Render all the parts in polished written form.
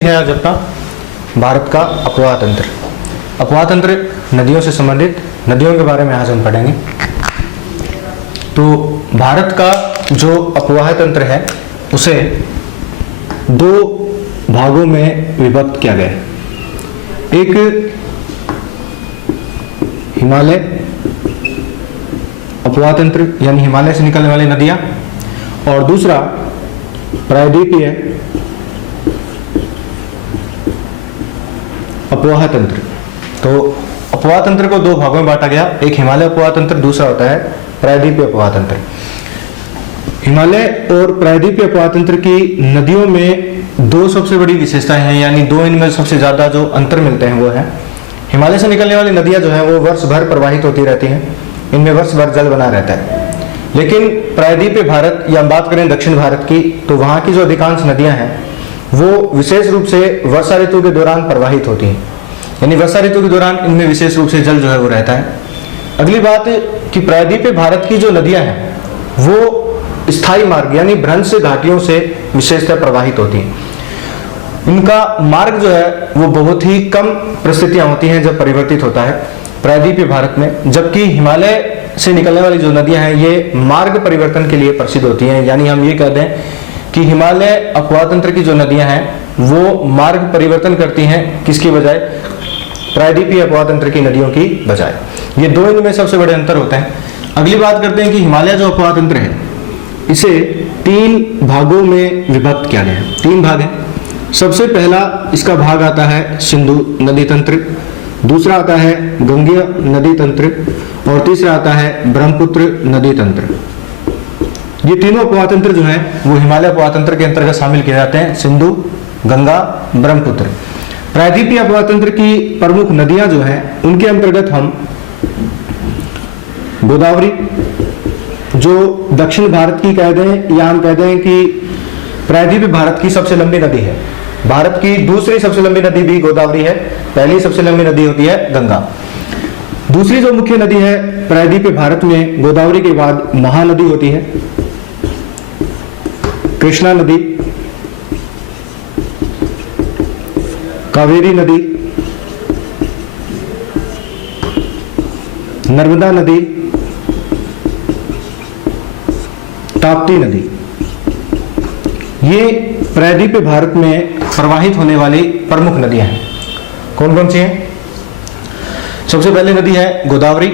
है आज अपना भारत का अपवाह तंत्र। अपवाह तंत्र नदियों से संबंधित नदियों के बारे में आज हम पढ़ेंगे। तो भारत का जो अपवाह तंत्र है उसे दो भागों में विभक्त किया गया है। एक हिमालय अपवाह तंत्र यानी हिमालय से निकलने वाली नदियां, और दूसरा प्रायद्वीपीय अपवाह तंत्र। तो अपवाह तंत्र को दो भागों में बांटा गया, एक हिमालय अपवाह तंत्र, दूसरा होता है प्रायद्वीपीय अपवाह तंत्र। हिमालय और प्रायद्वीपीय अपवाह तंत्र की नदियों में दो सबसे बड़ी विशेषताएं हैं, यानी दो इनमें सबसे ज्यादा जो अंतर मिलते हैं वो है हिमालय से निकलने वाली नदियां जो है वो वर्ष भर प्रवाहित होती रहती हैं, इनमें वर्ष भर जल बना रहता है। लेकिन प्रायद्वीपीय भारत या बात करें दक्षिण भारत की, तो वहां की जो अधिकांश नदियां हैं वो विशेष रूप से वर्षा ऋतु के दौरान प्रवाहित होती हैं, यानी वर्षा ऋतु के दौरान इनमें विशेष रूप से जल जो है वो रहता है। अगली बात कि प्रायद्वीपीय भारत की जो नदियां हैं वो स्थायी मार्ग यानी भ्रंश घाटियों से विशेषतः प्रवाहित होती हैं। इनका मार्ग जो है वो बहुत ही कम परिस्थितियां होती हैं जब परिवर्तित होता है प्रायद्वीपीय भारत में, जबकि हिमालय से निकलने वाली जो नदियां हैं ये मार्ग परिवर्तन के लिए प्रसिद्ध होती हैं। यानी हम ये कह दें कि हिमालय अपवाह तंत्र की जो नदियां हैं वो मार्ग परिवर्तन करती हैं, किसकी बजाय? प्रायद्वीपीय अपवाह तंत्र की नदियों की बजाय। ये दो इनमें सबसे बड़े अंतर होते हैं। अगली बात करते हैं कि हिमालय जो अपवाह तंत्र है इसे तीन भागों में विभक्त किया गया है। तीन भाग हैं। सबसे पहला इसका भाग आता है सिंधु नदी तंत्र, दूसरा आता है गंगेय नदी तंत्र, और तीसरा आता है ब्रह्मपुत्र नदी तंत्र। ये तीनों अपवाह तंत्र जो हैं वो हिमालय अपवाह तंत्र के अंतर्गत शामिल किए जाते हैं, सिंधु, गंगा, ब्रह्मपुत्र। प्रायद्वीपीय अपवाह तंत्र की प्रमुख नदियां जो हैं उनके अंतर्गत हम गोदावरी, जो दक्षिण भारत की कह दें या हम कह दें कि प्रायद्वीपीय भारत की सबसे लंबी नदी है। भारत की दूसरी सबसे लंबी नदी भी गोदावरी है, पहली सबसे लंबी नदी होती है गंगा। दूसरी जो मुख्य नदी है प्रायद्वीपीय भारत में गोदावरी के बाद महानदी होती है कृष्णा नदी, कावेरी नदी, नर्मदा नदी, ताप्ती नदी। ये प्रायद्वीपीय भारत में प्रवाहित होने वाली प्रमुख नदियां हैं। कौन कौन सी हैं? सबसे पहले नदी है गोदावरी,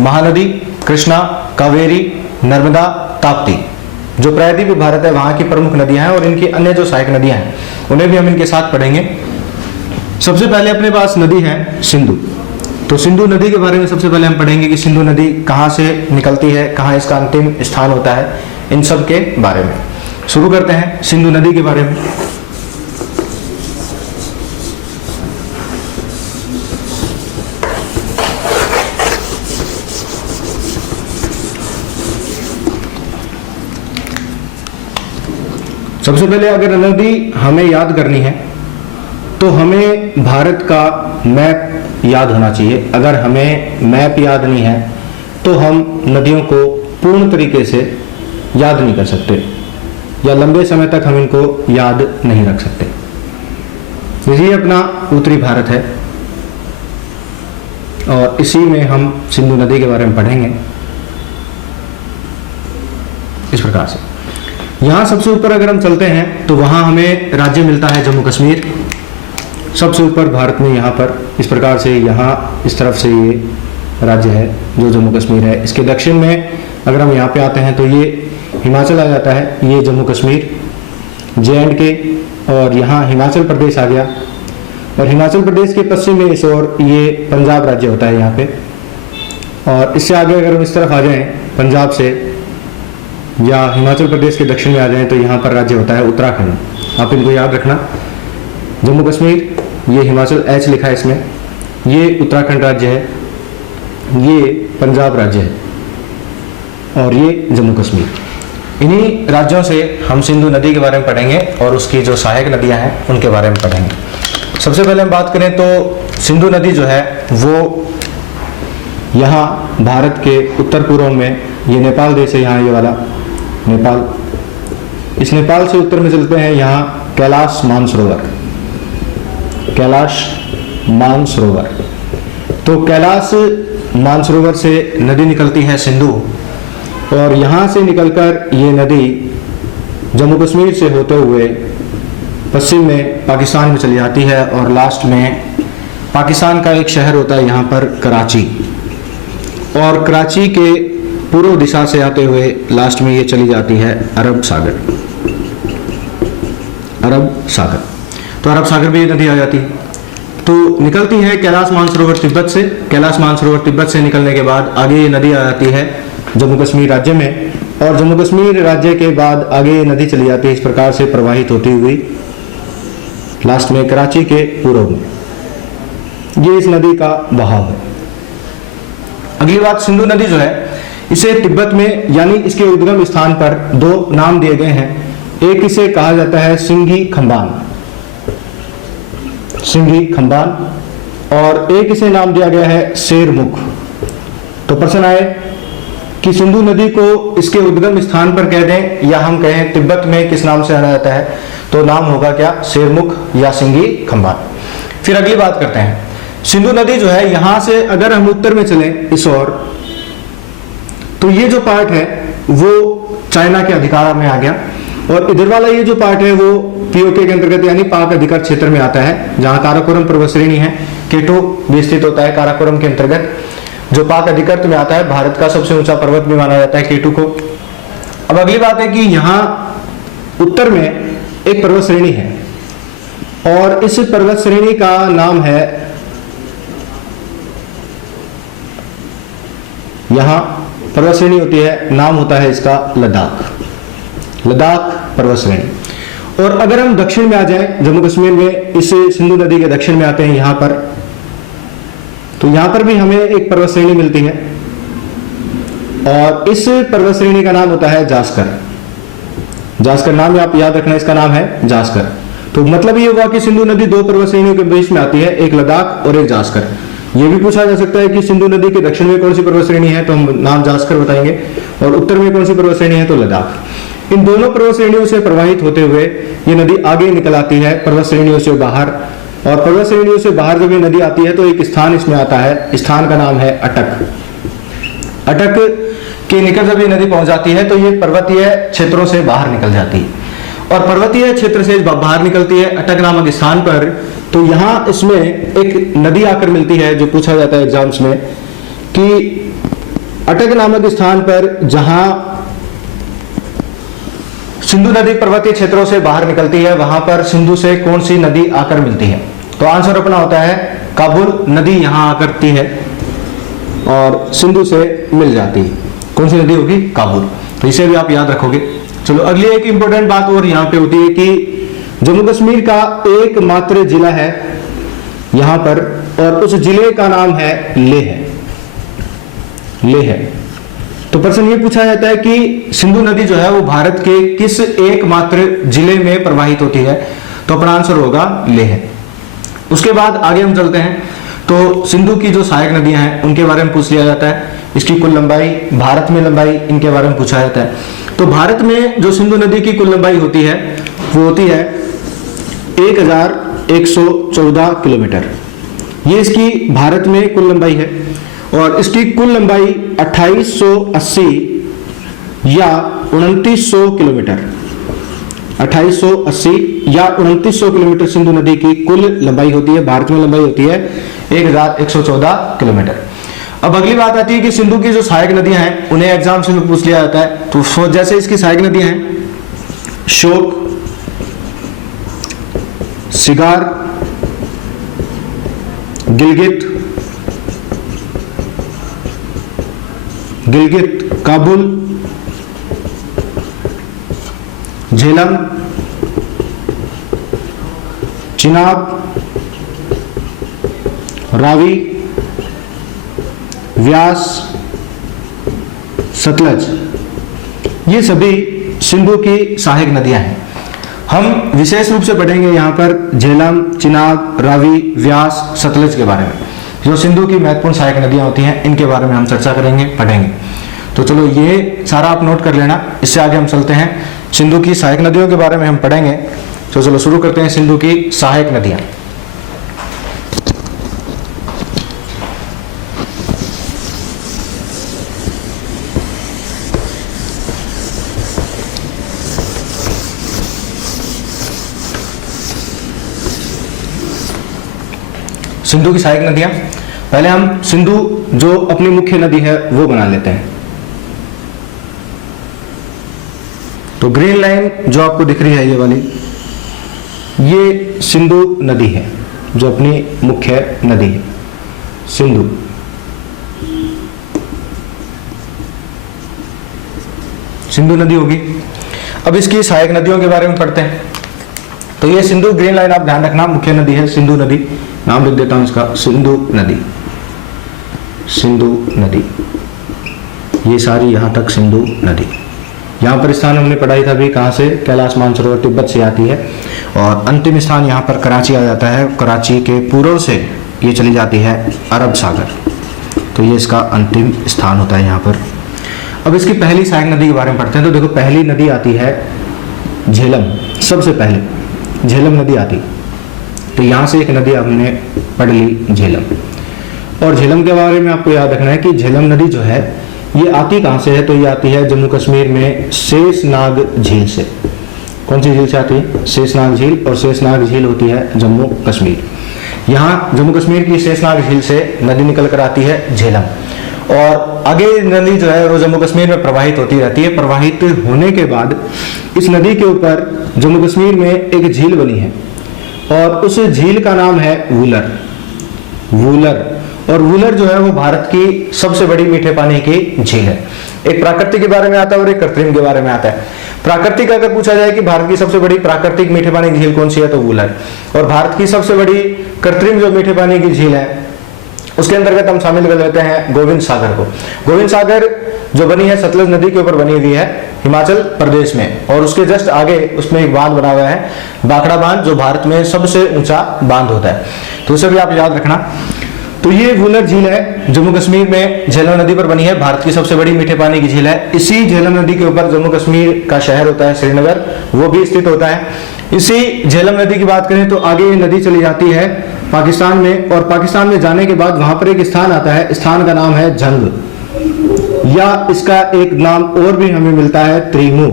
महानदी, कृष्णा, कावेरी, नर्मदा, ताप्ती। जो प्रायद्वीपीय भारत है वहां की प्रमुख नदियां हैं, और इनकी अन्य जो सहायक नदियां हैं उन्हें भी हम इनके साथ पढ़ेंगे। सबसे पहले अपने पास नदी है सिंधु। तो सिंधु नदी के बारे में सबसे पहले हम पढ़ेंगे कि सिंधु नदी कहां से निकलती है, कहां इसका अंतिम स्थान होता है, इन सब के बारे में। शुरू करते हैं सिंधु नदी के बारे में। सबसे पहले अगर नदी हमें याद करनी है तो हमें भारत का मैप याद होना चाहिए। अगर हमें मैप याद नहीं है तो हम नदियों को पूर्ण तरीके से याद नहीं कर सकते, या लंबे समय तक हम इनको याद नहीं रख सकते। ये अपना उत्तरी भारत है और इसी में हम सिंधु नदी के बारे में पढ़ेंगे इस प्रकार से। यहाँ सबसे ऊपर अगर हम चलते हैं तो वहाँ हमें राज्य मिलता है जम्मू कश्मीर, सबसे ऊपर भारत में। यहाँ पर इस प्रकार से यहाँ इस तरफ से ये राज्य है जो जम्मू कश्मीर है। इसके दक्षिण में अगर हम यहाँ पे आते हैं तो ये हिमाचल आ जाता है, ये जम्मू कश्मीर, JNK, और यहाँ हिमाचल प्रदेश आ गया। और हिमाचल प्रदेश के पश्चिम में इस ओर ये पंजाब राज्य होता है यहाँ पे। और इससे आगे अगर हम इस तरफ आ जाएं पंजाब से, या हिमाचल प्रदेश के दक्षिण में आ जाएं तो यहाँ पर राज्य होता है उत्तराखंड। आप इनको याद रखना, जम्मू कश्मीर, ये हिमाचल H लिखा है इसमें, ये उत्तराखंड राज्य है, ये पंजाब राज्य है, और ये जम्मू कश्मीर। इन्हीं राज्यों से हम सिंधु नदी के बारे में पढ़ेंगे और उसकी जो सहायक नदियां हैं उनके बारे में पढ़ेंगे। सबसे पहले हम बात करें तो सिंधु नदी जो है वो यहाँ भारत के उत्तर पूर्व में, ये नेपाल देश है, यहाँ ये वाला नेपाल, इस नेपाल से उत्तर में चलते हैं यहाँ कैलाश मानसरोवर। कैलाश मानसरोवर। तो कैलाश मानसरोवर से नदी निकलती है सिंधु, और यहाँ से निकलकर ये नदी जम्मू कश्मीर से होते हुए पश्चिम में पाकिस्तान में चली जाती है, और लास्ट में पाकिस्तान का एक शहर होता है यहाँ पर कराची, और कराची के पूर्व दिशा से आते हुए लास्ट में ये चली जाती है अरब सागर। अरब सागर, तो अरब सागर भी ये नदी आ जाती है। तो निकलती है कैलाश मानसरोवर तिब्बत से। कैलाश मानसरोवर तिब्बत से निकलने के बाद आगे ये नदी आ जाती है जम्मू कश्मीर राज्य में, और जम्मू कश्मीर राज्य के बाद आगे ये नदी चली जाती है इस प्रकार से प्रवाहित होती हुई लास्ट में कराची के पूर्व में। ये इस नदी का बहाव है। अगली बात, सिंधु नदी जो है इसे तिब्बत में यानी इसके उद्गम स्थान पर दो नाम दिए गए हैं। एक इसे कहा जाता है सिंघी खंबान, सिंघी खंबान, और एक इसे नाम दिया गया है शेरमुख। तो प्रश्न आए कि सिंधु नदी को इसके उद्गम स्थान पर कह दें या हम कहें तिब्बत में किस नाम से जाना जाता है, तो नाम होगा क्या, शेरमुख या सिंघी खंबान। फिर अगली बात करते हैं, सिंधु नदी जो है यहां से अगर हम उत्तर में चलें इस ओर, तो ये जो पार्ट है वो चाइना के अधिकार में आ गया, और इधर वाला ये जो पार्ट है वो पीओके के अंतर्गत यानी पाक अधिकार क्षेत्र में आता है, जहां काराकोरम पर्वत श्रेणी है, केटो भी स्थित होता है काराकोरम के अंतर्गत, जो पाक अधिकृत में आता है। भारत का सबसे ऊंचा पर्वत भी माना जाता है केटू को। अब अगली बात है कि यहाँ उत्तर में एक पर्वत श्रेणी है, और इस पर्वत श्रेणी का नाम है, यहां पर्वत श्रेणी होती है, नाम होता है इसका लद्दाख, लद्दाख पर्वत श्रेणी। और अगर हम दक्षिण में आ जाएं, जम्मू कश्मीर में इस सिंधु नदी के दक्षिण में आते हैं यहां पर, तो यहां पर भी हमें एक पर्वत श्रेणी मिलती है, और इस पर्वत श्रेणी का नाम होता है जास्कर। जास्कर नाम आप याद रखना, इसका नाम है जास्कर। तो मतलब ये हुआ कि सिंधु नदी दो पर्वत श्रेणियों के बीच में आती है, एक लद्दाख और एक जास्कर। ये भी पूछा जा सकता है कि सिंधु नदी के दक्षिण में कौन सी पर्वत श्रेणी है, तो हम नाम जास्कर बताएंगे, और उत्तर में कौन सी पर्वत श्रेणी है, तो लद्दाख। इन दोनों पर्वत श्रेणियों से प्रवाहित होते हुए ये नदी आगे निकल आती है पर्वत श्रेणियों से बाहर, और पर्वत श्रेणियों से बाहर जब ये नदी आती है तो एक स्थान इसमें आता है, स्थान का नाम है अटक। अटक के निकट जब ये नदी पहुंच जाती है तो ये पर्वतीय क्षेत्रों से बाहर निकल जाती है, और पर्वतीय क्षेत्र से बाहर निकलती है अटक नामक स्थान पर। तो यहाँ इसमें एक नदी आकर मिलती है, जो पूछा जाता है एग्जाम्स में कि अटक नामक स्थान पर जहां सिंधु नदी पर्वतीय क्षेत्रों से बाहर निकलती है, वहां पर सिंधु से कौन सी नदी आकर मिलती है, तो आंसर अपना होता है काबुल नदी यहां आकरती है और सिंधु से मिल जाती है। कौन सी नदी होगी, काबुल। तो इसे भी आप याद रखोगे। चलो अगली एक इंपॉर्टेंट बात और यहाँ पे होती है कि जम्मू कश्मीर का एकमात्र जिला है यहां पर, और उस जिले का नाम है लेह। लेह। तो प्रश्न ये पूछा जाता है कि सिंधु नदी जो है वो भारत के किस एकमात्र जिले में प्रवाहित होती है, तो अपना आंसर होगा लेह। उसके बाद आगे हम चलते हैं, तो सिंधु की जो सहायक नदियां हैं उनके बारे में पूछ लिया जाता है, इसकी कुल लंबाई, भारत में लंबाई, इनके बारे में पूछा जाता है। तो भारत में जो सिंधु नदी की कुल लंबाई होती है वो होती है 1114 किलोमीटर। ये इसकी भारत में कुल लंबाई है, और इसकी कुल लंबाई 2880 या 2900 किलोमीटर, 2880 या 2900 किलोमीटर सिंधु नदी की कुल लंबाई होती है। भारत में लंबाई होती है 1114 किलोमीटर। अब अगली बात आती है कि सिंधु की जो सहायक नदियां हैं उन्हें एग्जाम से पूछ लिया जाता है। तो जैसे इसकी सहायक नदियां हैं शोक, सिगार, गिलगित, काबुल, झेलम, चिनाब, रावी, व्यास, सतलज, ये सभी सिंधु की सहायक नदियां हैं। हम विशेष रूप से पढ़ेंगे यहाँ पर झेलम, चिनाब, रावी, व्यास, सतलज के बारे में। जो सिंधु की महत्वपूर्ण सहायक नदियां होती हैं इनके बारे में हम चर्चा करेंगे, पढ़ेंगे। तो चलो ये सारा आप नोट कर लेना। इससे आगे हम चलते हैं, सिंधु की सहायक नदियों के बारे में हम पढ़ेंगे। तो चलो शुरू करते हैं सिंधु की सहायक नदियां। सिंधु की सहायक नदियां। पहले हम सिंधु जो अपनी मुख्य नदी है वो बना लेते हैं। तो ग्रीन लाइन जो आपको दिख रही है ये वाली, ये सिंधु नदी है जो अपनी मुख्य नदी है, सिंधु। सिंधु नदी होगी। अब इसकी सहायक नदियों के बारे में पढ़ते हैं। तो ये सिंधु ग्रीन लाइन आप ध्यान रखना, मुख्य नदी है सिंधु नदी, नाम लिख देता हूं इसका, सिंधु नदी, सिंधु नदी, ये सारी यहां तक सिंधु नदी। यहां पर स्थान हमने पढ़ाई था भी, कहां से, कैलाश मानसरोवर तिब्बत से आती है, और अंतिम स्थान यहां पर कराची आ जाता है। कराची के पूर्व से ये चली जाती है अरब सागर, तो ये इसका अंतिम स्थान होता है यहां पर। अब इसकी पहली सहायक नदी के बारे में पढ़ते हैं। तो देखो पहली नदी आती है झेलम, सबसे पहले झेलम नदी आती। तो यहां से एक नदी हमने पढ़ ली झेलम, और झेलम के बारे में आपको याद रखना है कि झेलम नदी जो है ये आती कहां से है, तो ये आती है जम्मू कश्मीर में शेषनाग झील से। कौन सी झील से आती है, शेषनाग झील, और शेषनाग झील होती है जम्मू कश्मीर। यहाँ जम्मू कश्मीर की शेषनाग झील से नदी निकल कर आती है झेलम, और आगे नदी जो है वो जम्मू कश्मीर में प्रवाहित होती रहती है। प्रवाहित होने के बाद इस नदी के ऊपर जम्मू कश्मीर में एक झील बनी है, और उस झील का नाम है वूलर, वूलर। और वूलर जो है वो भारत की सबसे बड़ी मीठे पानी की झील है। एक प्राकृतिक के बारे में आता है और एक कृत्रिम के बारे में आता है। प्राकृतिक अगर पूछा जाए कि भारत की सबसे बड़ी प्राकृतिक मीठे पानी की झील कौन सी है, तो वूलर। और भारत की सबसे बड़ी कृत्रिम जो मीठे पानी की झील है उसके अंतर्गत हम शामिल कर लेते हैं गोविंद सागर को। गोविंद सागर जो बनी है सतलज नदी के ऊपर बनी हुई है हिमाचल प्रदेश में, और उसके जस्ट आगे उसमें एक बांध बना हुआ है भाखड़ा बांध, जो भारत में सबसे ऊंचा बांध होता है। तो उसे भी आप याद रखना। तो ये वूलर झील है, जम्मू कश्मीर में झेलम नदी पर बनी है, भारत की सबसे बड़ी मीठे पानी की झील है। इसी झेलम नदी के ऊपर जम्मू कश्मीर का शहर होता है श्रीनगर, वो भी स्थित होता है। इसी झेलम नदी की बात करें तो आगे ये नदी चली जाती है पाकिस्तान में, और पाकिस्तान में जाने के बाद वहां पर एक स्थान आता है, स्थान का नाम है जंग, या इसका एक नाम और भी हमें मिलता है त्रिमु,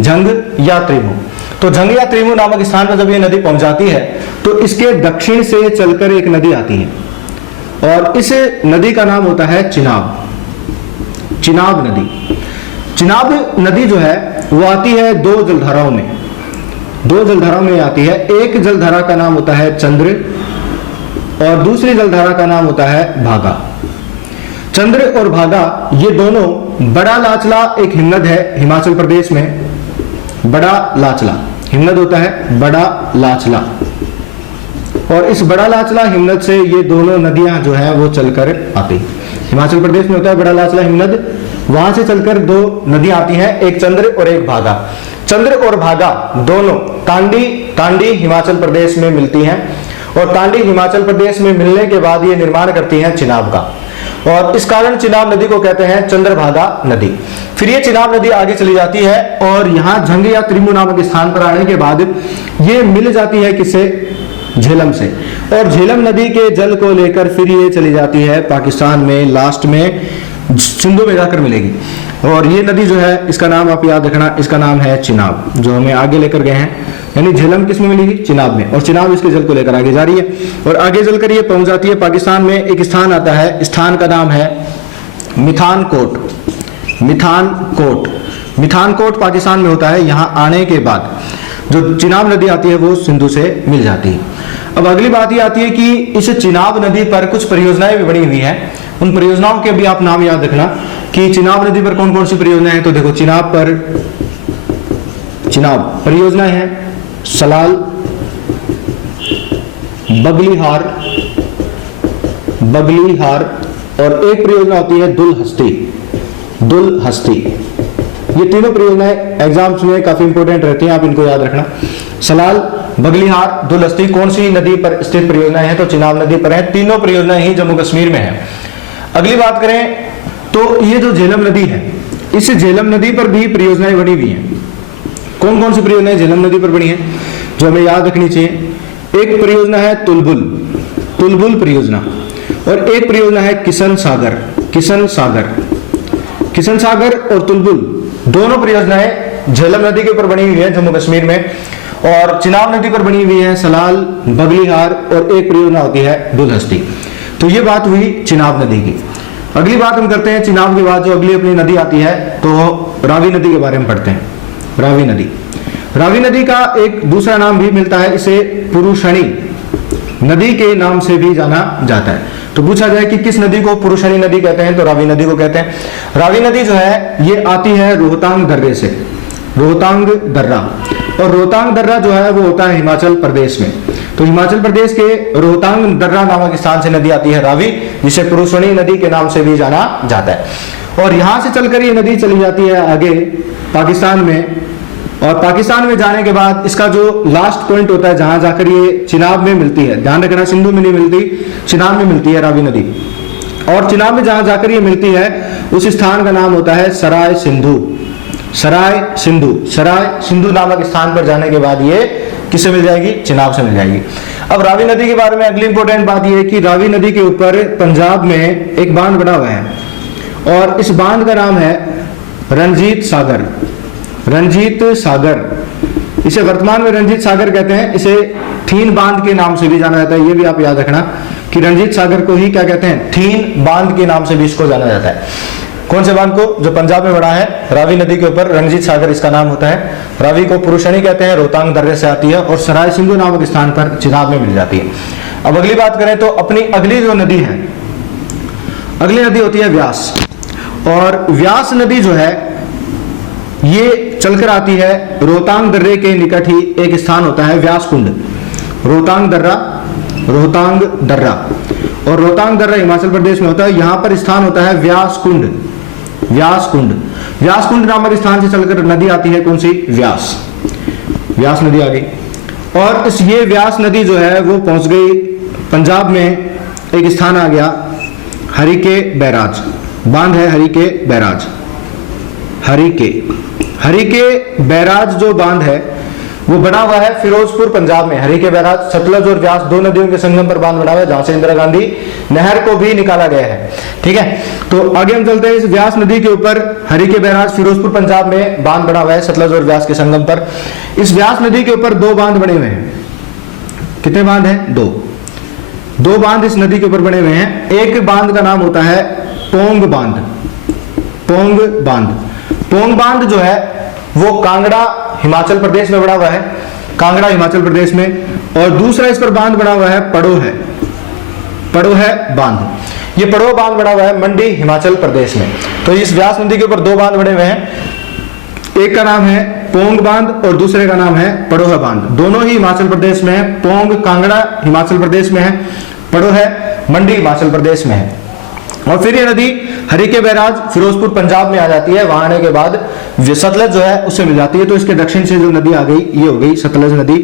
जंग या त्रिमु। तो जंग या त्रिमु नामक स्थान पर जब ये नदी पहुंच जाती है तो इसके दक्षिण से चलकर एक नदी आती है, और इस नदी का नाम होता है चिनाब, चिनाब नदी। चिनाब नदी जो है वो आती है दो जलधाराओं में, दो जलधाराओं में आती है। एक जलधारा का नाम होता है चंद्र, और दूसरी जलधारा का नाम होता है भागा। चंद्र और भागा ये दोनों, बड़ा लाचला एक हिमनद है हिमाचल प्रदेश में, बड़ा लाचला हिमनद होता है, बड़ा लाचला, और इस बड़ा लाचला हिमनद से ये दोनों नदियां जो है वो चलकर आती। हिमाचल प्रदेश में होता है बड़ा लाचला हिमनद, वहां से चलकर दो नदियां आती हैं, एक चंद्र और एक भागा। चंद्र और भागा दोनों तांडी हिमाचल प्रदेश में मिलती हैं, और तांडी हिमाचल प्रदेश में मिलने के बाद ये निर्माण करती हैं चिनाब का, और इस कारण चिनाब नदी को कहते हैं चंद्रभागा नदी। फिर ये चिनाब नदी आगे चली जाती है, और यहाँ झंग या त्रिमु नामक स्थान पर आने के बाद ये मिल जाती है किससे, झेलम से, और झेलम नदी के जल को लेकर फिर ये चली जाती है पाकिस्तान में, लास्ट में सिंधु में जाकर मिलेगी। और ये नदी जो है इसका नाम आप याद रखना, इसका नाम है चिनाब, जो हमें आगे लेकर गए हैं। यानी झेलम किस में मिलेगी, चिनाब में, और चिनाब इसके जल को लेकर आगे जा रही है, और आगे चलकर ये पहुंच जाती है पाकिस्तान में। एक स्थान आता है, स्थान का नाम है मिठानकोट, मिठानकोट, मिठानकोट पाकिस्तान में होता है। यहाँ आने के बाद जो चिनाब नदी आती है वो सिंधु से मिल जाती है। अब अगली बात ये आती है कि इस चिनाब नदी पर कुछ परियोजनाएं भी बनी हुई हैं, उन परियोजनाओं के भी आप नाम याद रखना कि चिनाब नदी पर कौन कौन सी परियोजनाएं हैं। तो देखो चिनाब पर, चिनाब परियोजनाएं हैं सलाल, बगलीहार, बगलीहार, और एक परियोजना होती है दुलहस्ती, दुलहस्ती। ये तीनों परियोजनाएं एग्जाम्स में काफी इंपोर्टेंट रहती हैं, आप इनको याद रखना। सलाल, बगलीहार, दुलहस्ती कौन सी नदी पर स्थित परियोजनाएं हैं, तो चिनाब नदी पर है। तीनों परियोजनाएं ही जम्मू कश्मीर में है। अगली बात करें तो ये जो झेलम नदी है, इस झेलम नदी पर भी परियोजनाएं बनी हुई हैं। कौन कौन सी परियोजनाएं झेलम नदी पर बनी है जो हमें याद रखनी चाहिए। एक परियोजना है तुलबुल, तुलबुल परियोजना, और एक परियोजना है किशन सागर, किशन सागर, किशन सागर और तुलबुल दोनों परियोजनाएं झेलम नदी के ऊपर बनी हुई है जम्मू कश्मीर में। और चिनाब नदी पर बनी हुई है सलाल, बगलीहार और एक परियोजना होती है दुलहस्ती। तो ये बात हुई चिनाब नदी की। अगली बात हम करते हैं चिनाब के बाद जो अगली अपनी नदी आती है तो रावी नदी के बारे में पढ़ते हैं। रावी नदी, रावी नदी का एक दूसरा नाम भी मिलता है, इसे पुरुषणी नदी के नाम से भी जाना जाता है। तो पूछा जाए कि किस नदी को पुरुषणी नदी कहते हैं, तो रावी नदी को कहते हैं। रावी नदी जो है ये आती है रोहतांग दर्रे से, रोहतांग दर्रा, और रोहतांग दर्रा जो है वो होता है हिमाचल प्रदेश में। तो हिमाचल प्रदेश के रोहतांग दर्रा नामक स्थान से नदी आती है रावी, जिसे पुरुषणी नदी के नाम से भी जाना जाता है। और यहां से चलकर ये नदी चली जाती है आगे पाकिस्तान में, और पाकिस्तान में जाने के बाद इसका जो लास्ट पॉइंट होता है जहां जाकर ये चिनाब में मिलती है, ध्यान रखना सिंधु में नहीं मिलती, चिनाब में मिलती है रावी नदी। और चिनाब में जहां जाकर ये मिलती है उस स्थान का नाम होता है सराय सिंधु। सराय सिंधु, सराय सिंधु नामक स्थान पर जाने के बाद ये किससे मिल जाएगी, चिनाब से मिल जाएगी। अब रावी नदी के बारे में अगली इंपॉर्टेंट बात यह है कि रावी नदी के ऊपर पंजाब में एक बांध बना हुआ है, और इस बांध का नाम है रंजीत सागर। रंजीत सागर, इसे वर्तमान में रंजीत सागर कहते हैं, इसे थीन बांध के नाम से भी जाना जाता है। ये भी आप याद रखना कि रंजीत सागर को ही क्या कहते हैं, थीन बांध के नाम से भी इसको जाना जाता है। कौन से बांध को, जो पंजाब में बना है रावी नदी के ऊपर, रंजीत सागर इसका नाम होता है। रावी को पुरुषणी कहते हैं, रोहतांग दर्रे से आती है और सराय सिंधु नामक स्थान पर चिनाब में मिल जाती है। अब अगली बात करें तो अपनी अगली जो नदी है, अगली नदी होती है व्यास। और व्यास नदी जो है ये चलकर आती है रोहतांग दर्रे के निकट ही एक स्थान होता है व्यास कुंड। रोहतांग दर्रा, रोहतांग दर्रा, और रोहतांग दर्रा हिमाचल प्रदेश में होता है। यहां पर स्थान होता है व्यास कुंड। व्यास कुंड, व्यास कुंड नामक स्थान से चलकर नदी आती है, कौन सी, व्यास। व्यास नदी आ गई। और इस ये व्यास नदी जो है वो पहुंच गई पंजाब में, एक स्थान आ गया हरिके बैराज, बांध है हरिके बैराज। हरिके बैराज जो बांध है वो बना हुआ है फिरोजपुर पंजाब में। हरिके बैराज सतलज और व्यास दो नदियों के संगम पर बांध बना हुआ है, जहां से इंदिरा गांधी नहर को भी निकाला गया है। ठीक है, तो आगे हम चलते हैं। इस व्यास नदी के ऊपर हरिके बैराज फिरोजपुर पंजाब में बांध बना हुआ है सतलज और व्यास के संगम पर। इस व्यास नदी के ऊपर दो बांध बने हुए हैं। कितने बांध हैं, दो बांध इस नदी के ऊपर बने हुए हैं। एक बांध का नाम होता है पोंग बांध। पोंग बांध, पोंग बांध जो है वो कांगड़ा हिमाचल प्रदेश में बना हुआ है, कांगड़ा हिमाचल प्रदेश में। और दूसरा इस पर बांध बना हुआ है पड़ोह, पड़ोह बांध। ये पड़ोह बांध बना हुआ है मंडी हिमाचल प्रदेश में। तो इस व्यास नदी के ऊपर दो बांध बने हुए हैं, एक का नाम है पोंग बांध और दूसरे का नाम है पड़ोह बांध। दोनों ही हिमाचल प्रदेश में है। पोंग कांगड़ा हिमाचल प्रदेश में है, पड़ोह मंडी हिमाचल प्रदेश में है। और फिर ये नदी हरिके बैराज फिरोजपुर पंजाब में आ जाती है। वहां आने के बाद सतलज जो है उससे मिल जाती है। तो इसके दक्षिण से जो नदी आ गई ये हो गई सतलज नदी,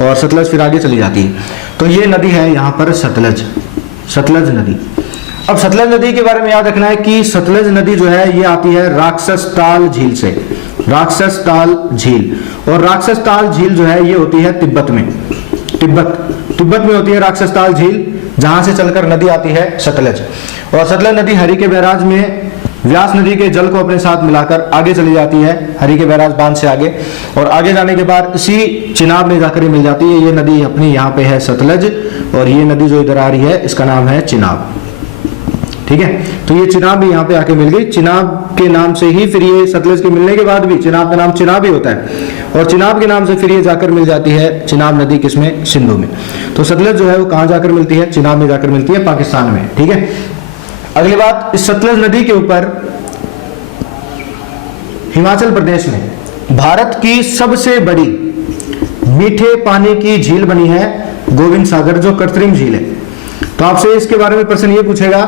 और सतलज फिर आगे चली जाती है। तो ये नदी है यहाँ पर सतलज, सतलज नदी। अब सतलज नदी के बारे में याद रखना है कि सतलज नदी जो है ये आती है राक्षस ताल झील से, राक्षस ताल झील। और राक्षस ताल झील जो है ये होती है तिब्बत में, तिब्बत में होती है राक्षस ताल झील, जहां से चलकर नदी आती है सतलज। और सतलज नदी हरिके बैराज में व्यास नदी के जल को अपने साथ मिलाकर आगे चली जाती है, हरिके बैराज बांध से आगे। और आगे जाने के बाद इसी चिनाब में जाकर मिल जाती है। ये नदी अपनी यहाँ पे है सतलज, और ये नदी जो इधर आ रही है इसका नाम है चिनाब। ठीक है, तो ये चिनाब भी यहाँ पे आके मिल गई। चिनाब के नाम से ही फिर ये सतलज के मिलने के बाद भी चिनाब का नाम चिनाब ही होता है, और चिनाब के नाम से फिर ये जाकर मिल जाती है चिनाब नदी, किसमें, सिंधु में। तो सतलज जो है वो कहाँ जाकर मिलती है, चिनाब में जाकर मिलती है, पाकिस्तान में। ठीक है, अगली बात, इस सतलज नदी के ऊपर हिमाचल प्रदेश में भारत की सबसे बड़ी मीठे पानी की झील बनी है गोविंद सागर, जो कृत्रिम झील है। तो आपसे इसके बारे में प्रश्न ये पूछेगा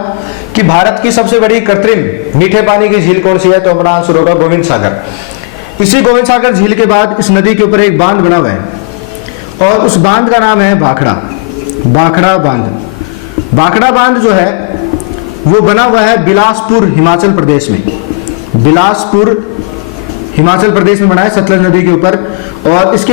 कि भारत की सबसे बड़ी कृत्रिम मीठे पानी की झील कौन सी है, तो हमारा आंसर होगा गोविंद सागर। इसी गोविंद सागर झील के बाद इस नदी के ऊपर एक बांध बना हुआ है, और उस बांध का नाम है भाखड़ा, भाखड़ा बांध। भाखड़ा बांध जो है वो बना हुआ है बिलासपुर हिमाचल प्रदेश में, बिलासपुर हिमाचल प्रदेश में बना है सतलज नदी के ऊपर। और इसके